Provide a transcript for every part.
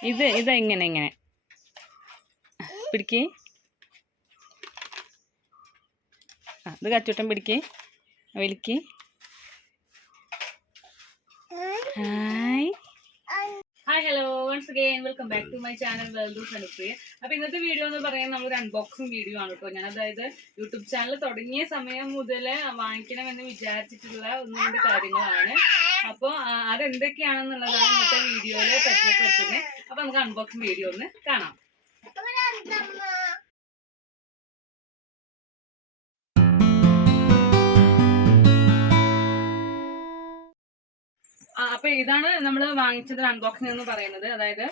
ഇങ്ങനെ പിടിക്ക്. ഇത് കച്ചൂട്ടൻ പിടിക്ക്, വലിക്ക്. Hi hello, once again welcome back to my channel വെൽഡൂസ് അനുപ്രിയ. അപ്പോൾ ഇന്നത്തെ വീഡിയോ എന്ന് പറയുന്നത് നമ്മളൊരു അൺബോക്സിങ് വീഡിയോ ആണ് കേട്ടോ. ഞാൻ അതായത് യൂട്യൂബ് ചാനൽ തുടങ്ങിയ സമയം മുതൽ വാങ്ങിക്കണമെന്ന് വിചാരിച്ചിട്ടുള്ള ഒന്ന് രണ്ട് കാര്യങ്ങളാണ്. അപ്പോൾ അതെന്തൊക്കെയാണെന്നുള്ളതാണ് ഇന്നത്തെ വീഡിയോയിൽ പരിചയപ്പെടുത്തുന്നത്. അപ്പോൾ നമുക്ക് അൺബോക്സിങ് വീഡിയോ ഒന്ന് കാണാം. അപ്പോൾ ഇതാണ് നമ്മൾ വാങ്ങിച്ചത് അൺബോക്സിംഗ് എന്ന് പറയുന്നത്. അതായത്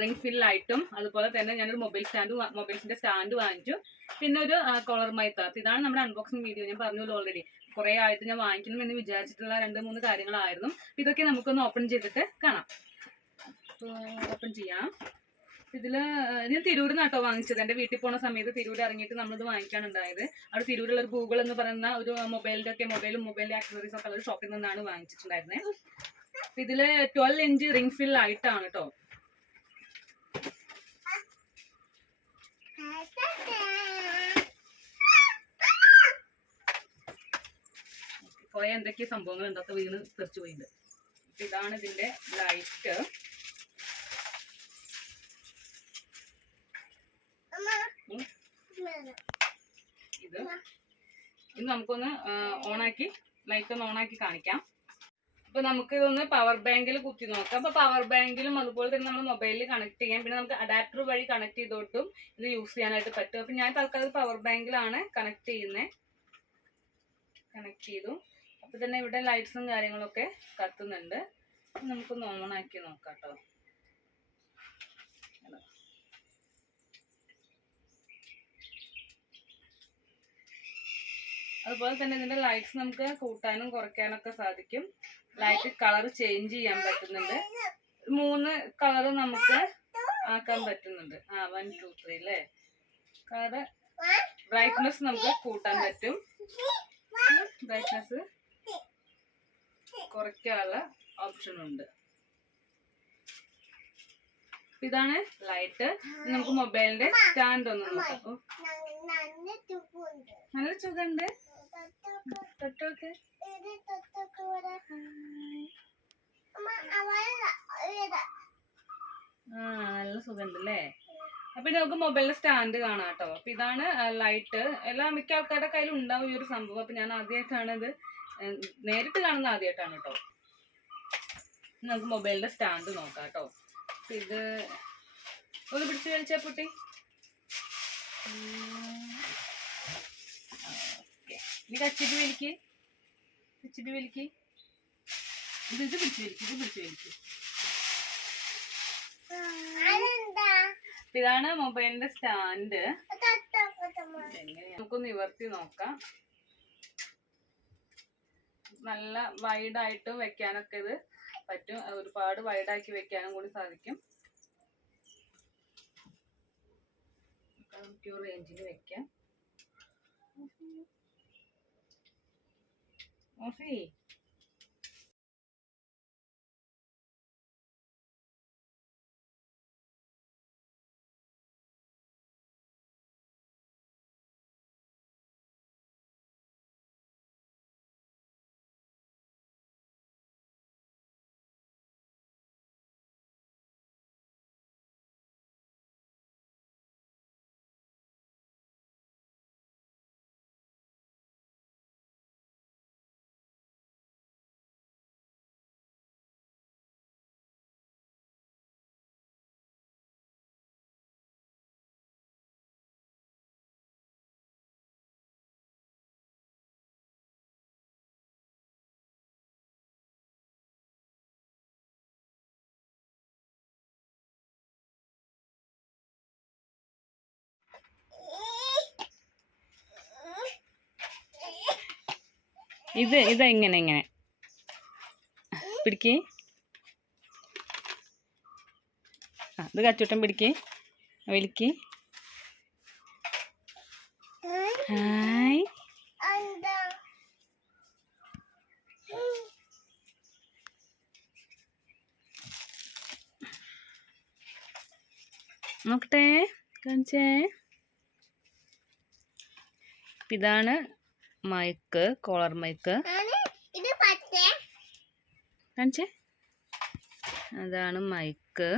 റിംഗ് ഫിൽ ലൈറ്റും അതുപോലെ തന്നെ ഞാനൊരു മൊബൈൽസിന്റെ സ്റ്റാൻഡ് വാങ്ങിച്ചു, പിന്നെ ഒരു കോളർ മൈത്താത്ത്. ഇതാണ് നമ്മുടെ അൺബോക്സിംഗ് വീഡിയോ. ഞാൻ പറഞ്ഞല്ലോ ഓൾറെഡി കുറേ ആയിട്ട് ഞാൻ വാങ്ങിക്കണം എന്ന് വിചാരിച്ചിട്ടുള്ള 2-3 കാര്യങ്ങളായിരുന്നു. ഇതൊക്കെ നമുക്കൊന്ന് ഓപ്പൺ ചെയ്തിട്ട് കാണാം. ഓപ്പൺ ചെയ്യാം. ഞാൻ തിരൂരിൽ നിന്നാട്ടോ വാങ്ങിച്ചത്. എൻ്റെ വീട്ടിൽ പോകുന്ന സമയത്ത് തിരൂർ ഇറങ്ങിയിട്ട് നമ്മളിത് വാങ്ങിക്കാനുണ്ടായത്. അവിടെ തിരൂരുള്ള ഒരു ഗൂഗിൾ എന്ന് പറയുന്ന ഒരു മൊബൈലിൻ്റെ ആക്സസറീസ് ഒക്കെ ഉള്ള ഒരു ഷോപ്പിൽ നിന്നാണ് വാങ്ങിച്ചിട്ടുണ്ടായിരുന്നത്. ഇതില് 12 ഇഞ്ച് റിംഗ് ഫിൽ ലൈറ്റാണ് കേട്ടോ. കുറെ എന്തൊക്കെ സംഭവങ്ങൾ എന്തൊക്കെ വീണ് തെറിച്ചു പോയിട്ടുണ്ട്. ഇതാണ് ഇതിന്റെ ലൈറ്റ്. ഇത് നമുക്കൊന്ന് ഓണാക്കി ലൈറ്റ് ഒന്ന് ഓണാക്കി കാണിക്കാം. അപ്പൊ നമുക്ക് ഇതൊന്ന് പവർ ബാങ്കിൽ കുത്തി നോക്കാം. അപ്പൊ പവർ ബാങ്കിലും അതുപോലെ തന്നെ നമ്മൾ മൊബൈലിൽ കണക്ട് ചെയ്യാം. പിന്നെ നമുക്ക് അഡാപ്റ്റർ വഴി കണക്ട് ചെയ്തോട്ടും ഇത് യൂസ് ചെയ്യാനായിട്ട് പറ്റും. അപ്പൊ ഞാൻ തൽക്കാലം പവർ ബാങ്കിലാണ് കണക്ട് ചെയ്തു. അപ്പൊ തന്നെ ഇവിടെ ലൈറ്റ്സും കാര്യങ്ങളൊക്കെ കത്തുന്നുണ്ട്. നമുക്കൊന്ന് ഓൺ ആക്കി നോക്കാം കേട്ടോ. അതുപോലെ തന്നെ ഇതിന്റെ ലൈറ്റ്സ് നമുക്ക് കൂട്ടാനും കുറയ്ക്കാനൊക്കെ സാധിക്കും. ലൈറ്റ് കളർ ചേഞ്ച് ചെയ്യാൻ പറ്റുന്നുണ്ട്. 3 കളർ നമുക്ക് ആക്കാൻ പറ്റുന്നുണ്ട്. 1 2 3 അല്ലേ. കളർ ബ്രൈറ്റ്നെസ് നമുക്ക് കൂട്ടാൻ പറ്റും, ബ്രൈറ്റ്നെസ് കുറയ്ക്കാനുള്ള ഓപ്ഷൻ ഉണ്ട്. ഇതാണ് ലൈറ്റ്. നമുക്ക് മൊബൈലിന്റെ സ്റ്റാൻഡ് ഒന്ന് നോക്കാം. നല്ല സുഖമുണ്ട്. തൊട്ടോക്ക്. നല്ല സുഖമുണ്ട് അല്ലേ. അപ്പൊ നമുക്ക് മൊബൈലിന്റെ സ്റ്റാൻഡ് കാണാം കേട്ടോ. അപ്പൊ ഇതാണ് ലൈറ്റ്. മിക്ക ആൾക്കാരുടെ കയ്യിൽ ഉണ്ടാവും ഈ ഒരു സംഭവം. അപ്പൊ ഞാൻ ആദ്യമായിട്ടാണ് ഇത് നേരിട്ട് കാണുന്നത്, ആദ്യമായിട്ടാണ് കേട്ടോ. നമുക്ക് മൊബൈലിന്റെ സ്റ്റാൻഡ് നോക്കാം കേട്ടോ. ഇത് ഒന്ന് പിടിച്ച് കളിച്ചാ പൊട്ടി. ഇത് കച്ചിട്ട് വലിക്ക്. ഇത് പിടിച്ച് വലിക്ക്. ഇതാണ് മൊബൈലിന്റെ സ്റ്റാൻഡ്. നമുക്കൊന്ന് നിവർത്തി നോക്കാം. നല്ല വൈഡായിട്ട് വെക്കാനൊക്കെ ഇത് പറ്റും. ഒരുപാട് വൈഡാക്കി വെക്കാനും കൂടി സാധിക്കും. നമുക്ക് റേഞ്ചിൽ വെക്കാം. ഇങ്ങനെ പിടിക്ക്. ഇത് കച്ചൂട്ടൻ പിടിക്ക്, വലിക്ക്. ഹായ്. നോക്കട്ടെ, കാണിച്ചേ. ഇതാണ് മൈക്ക്, കോളർ മൈക്ക്. കാണിച്ചേ, അതാണ് മൈക്ക്.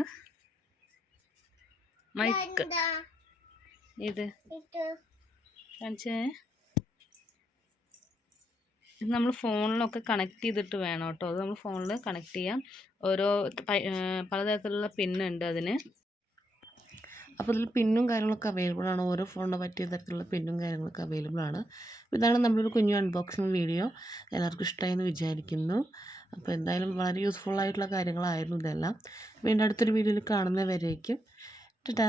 ഇത് കാണിച്ചേ. ഇത് നമ്മൾ ഫോണിലൊക്കെ കണക്ട് ചെയ്തിട്ട് വേണം കേട്ടോ. അത് നമ്മൾ ഫോണിൽ കണക്ട് ചെയ്യാം. ഓരോ പലതരത്തിലുള്ള പിന്നുണ്ട് അതിന്. അപ്പോൾ ഇതിൽ പിന്നും കാര്യങ്ങളൊക്കെ അവൈലബിൾ ആണ്. ഓരോ ഫോണിന് പറ്റിയ തരത്തിലുള്ള പിന്നും കാര്യങ്ങളൊക്കെ അവൈലബിൾ ആണ്. ഇതാണ് നമ്മളൊരു കുഞ്ഞു അൺബോക്സിങ് വീഡിയോ. എല്ലാവർക്കും ഇഷ്ടമായി എന്ന് വിചാരിക്കുന്നു. അപ്പോൾ എന്തായാലും വളരെ യൂസ്ഫുൾ ആയിട്ടുള്ള കാര്യങ്ങളായിരുന്നു ഇതെല്ലാം. വീണ്ടും അടുത്തൊരു വീഡിയോയിൽ കാണുന്നവരേക്കും ടാറ്റാ.